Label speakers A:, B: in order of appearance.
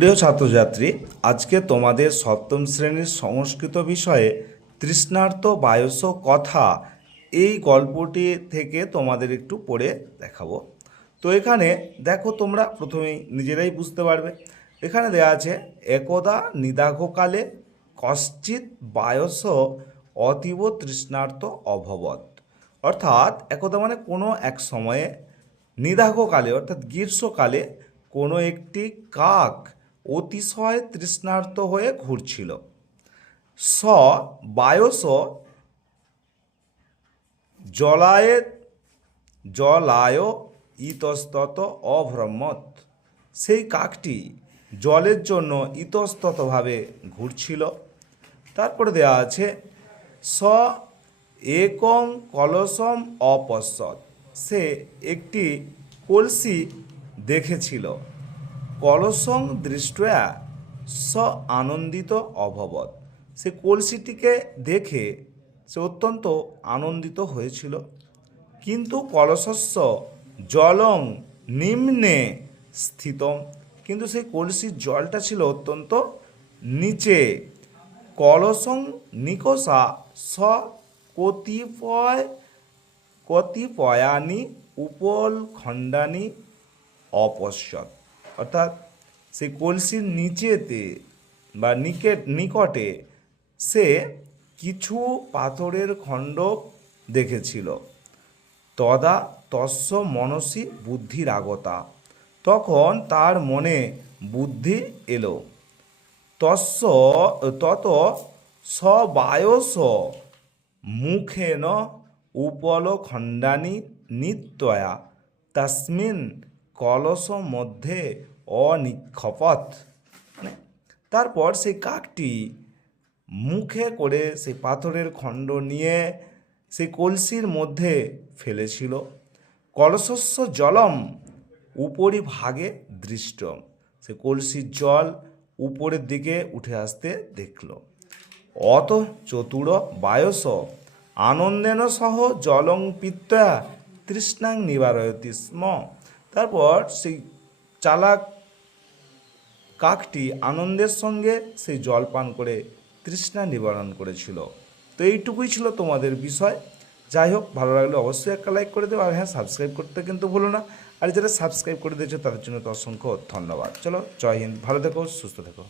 A: প্রিয় ছাত্রছাত্রী, আজকে তোমাদের সপ্তম শ্রেণির সংস্কৃত বিষয়ে তৃষ্ণার্ত বায়স কথা এই গল্পটি থেকে তোমাদের একটু পড়ে দেখাবো। তো এখানে দেখো তোমরা, প্রথমেই নিজেরাই বুঝতে পারবে। এখানে দেওয়া আছে, একদা নিদাঘকালে কশ্চিৎ বায়স অতীব তৃষ্ণার্ত অভবত অর্থাৎ একদা মানে কোনো এক সময়ে নিদাঘকালে, অর্থাৎ গ্রীষ্মকালে কোনো একটি কাক অতিশয় তৃষ্ণার্ত হয়ে ঘুরছিল। স বায়স জলায়ে জলায় ইতস্তত অভ্রমত। সেই কাকটি জলের জন্য ইতস্ততভাবে ঘুরছিল। তারপরে দেওয়া আছে, স একং কলসম অপশ্বত সে একটি কলসি দেখেছিল। কলসং দৃষ্টয়া স আনন্দিত অভবত সে কলসিটিকে দেখে সে অত্যন্ত আনন্দিত হয়েছিল। কিন্তু কলসস্য জলং নিম্নে স্থিতম। কিন্তু সেই কলসির জলটা ছিল অত্যন্ত নিচে। কলসং নিকষা স কতিপয় কতিপয়ানি উপল খণ্ডানি অপশ্যত অর্থাৎ সেই কলসির নিচেতে বা নিকেট, নিকটে সে কিছু পাথরের খণ্ড দেখেছিল। তদা তস্য মনসী বুদ্ধির আগতা। তখন তার মনে বুদ্ধি এলো। তস্য, তত সবায়স মুখেন উপলখণ্ডানি নিত্যয়া। তস্মিন কলস মধ্যে অনিক্ষপথ। মানে তারপর সেই কাকটি মুখে করে সেই পাথরের খণ্ড নিয়ে সেই কলসির মধ্যে ফেলেছিল। কলসস্য জলম উপরি ভাগে দৃষ্ট। সে কলসির জল উপরের দিকে উঠে আসতে দেখল। অত চতুর বায়স আনন্দেন সহ জলং পিত্তা তৃষ্ণাং নিবারয়তি স্ম। তারপর সেই চালাক কাকটি আনন্দের সঙ্গে সেই জল পান করে তৃষ্ণা নিবারণ করেছিল। তো এইটুকুই ছিল তোমাদের বিষয়। যাই হোক, ভালো লাগলে অবশ্যই একটা লাইক করে দেবো। আর হ্যাঁ সাবস্ক্রাইব করতে কিন্তু ভুলো না। আর যারা সাবস্ক্রাইব করে দিয়েছ, তাদের জন্য তো অসংখ্য ধন্যবাদ। চলো, জয় হিন্দ। ভালো থেকো, সুস্থ থেকো।